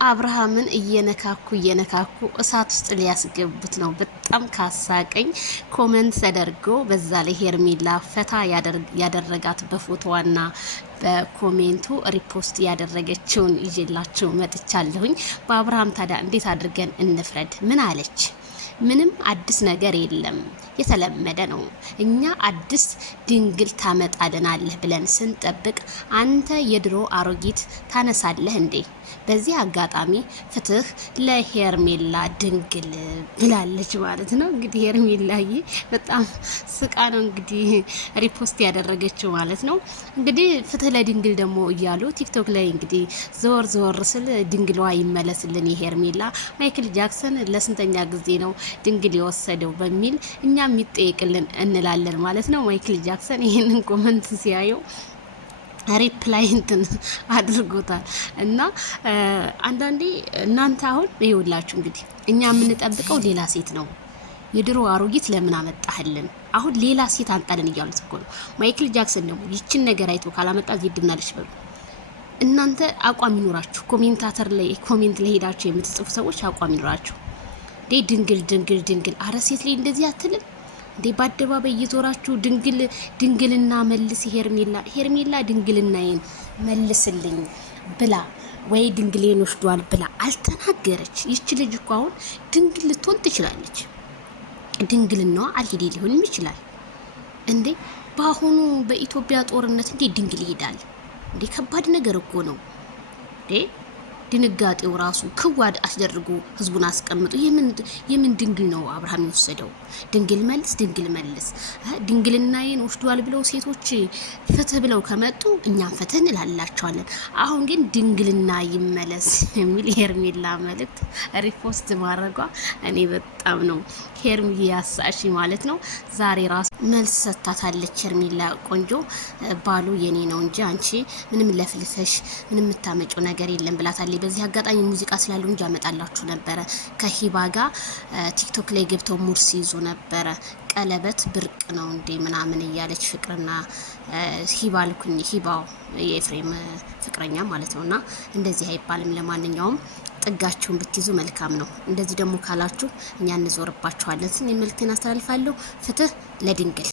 አብርሃምን እየነካኩ እሳት ውስጥ ሊያስገቡት ነው። በጣም ካሳቀኝ ኮመንት ተደርጎ በዛ ላይ ሄርሜላ ፈታ ያደረጋት በፎቶዋና በኮሜንቱ ሪፖስት ያደረገችውን ይዤላችሁ መጥቻለሁኝ። በአብርሃም ታዲያ እንዴት አድርገን እንፍረድ? ምን አለች? ምንም አዲስ ነገር የለም፣ የተለመደ ነው። እኛ አዲስ ድንግል ታመጣልናለህ ብለን ስንጠብቅ አንተ የድሮ አሮጊት ታነሳለህ እንዴ? በዚህ አጋጣሚ ፍትህ ለሄርሜላ ድንግል ብላለች ማለት ነው። እንግዲህ ሄርሜላዬ በጣም ስቃ ነው እንግዲህ ሪፖስት ያደረገችው ማለት ነው። እንግዲህ ፍትህ ለድንግል ደግሞ እያሉ ቲክቶክ ላይ እንግዲህ ዘወር ስል ድንግሏ ይመለስልን የሄርሜላ ማይክል ጃክሰን ለስንተኛ ጊዜ ነው ድንግል የወሰደው በሚል እኛም ይጠየቅልን እንላለን ማለት ነው። ማይክል ጃክሰን ይህንን ኮመንት ሲያየው ሪፕላይ እንትን አድርጎታል። እና አንዳንዴ እናንተ አሁን ይኸውላችሁ እንግዲህ እኛ የምንጠብቀው ሌላ ሴት ነው። የድሮ አሮጊት ለምን አመጣህልን? አሁን ሌላ ሴት አንጣልን እያሉት እኮ ነው። ማይክል ጃክሰን ደግሞ ይችን ነገር አይቶ ካላመጣ ዜድናለች በሉ። እናንተ አቋም ይኖራችሁ። ኮሜንታተር ላይ ኮሜንት ላይ ሄዳችሁ የምትጽፉ ሰዎች አቋም ይኖራችሁ። ድንግል አረ ሴት ላይ እንደዚህ አትልም እንዴ? በአደባባይ እየዞራችሁ ድንግልና መልስ ሄርሜላ ድንግልናዬን መልስልኝ ብላ ወይ ድንግሌን ወስዷል ብላ አልተናገረች። ይች ልጅ እኮ አሁን ድንግል ልትሆን ትችላለች። ድንግልናዋ አልሄዴ ሊሆንም ይችላል እንዴ? በአሁኑ በኢትዮጵያ ጦርነት እንዴ ድንግል ይሄዳል እንዴ? ከባድ ነገር እኮ ነው እንዴ? ድንጋጤው ራሱ ክዋድ አስደርጎ ህዝቡን አስቀምጡ። የምን ድንግል ነው አብርሃም የወሰደው? ድንግል መልስ ድንግልናዬን ወስዷል ብለው ሴቶች ፍትህ ብለው ከመጡ እኛም ፍትህ እንላላቸዋለን። አሁን ግን ድንግልና ይመለስ የሚል ሄርሜላ መልእክት ሪፖስት ማድረጓ እኔ በጣም ነው ሄርሜላ ያሳሽ ማለት ነው። ዛሬ ራሱ መልስ ሰጥታታለች ሄርሜላ ቆንጆ። ባሉ የኔ ነው እንጂ አንቺ ምንም ለፍልፈሽ ምንም የምታመጪው ነገር የለም ብላታለች። በዚህ አጋጣሚ ሙዚቃ ስላለው እንጂ አመጣላችሁ ነበረ። ከሂባ ጋር ቲክቶክ ላይ ገብተው ሙድ ሲይዙ ነበረ። ቀለበት ብርቅ ነው እንዴ ምናምን እያለች ፍቅርና ሂባ ልኩኝ። ሂባው የኤፍሬም ፍቅረኛ ማለት ነውና እንደዚህ አይባልም። ለማንኛውም ጥጋችሁን ብትይዙ መልካም ነው። እንደዚህ ደግሞ ካላችሁ እኛ እንዞርባችኋለን። ስን መልክቴን አስተላልፋለሁ። ፍትህ ለድንግል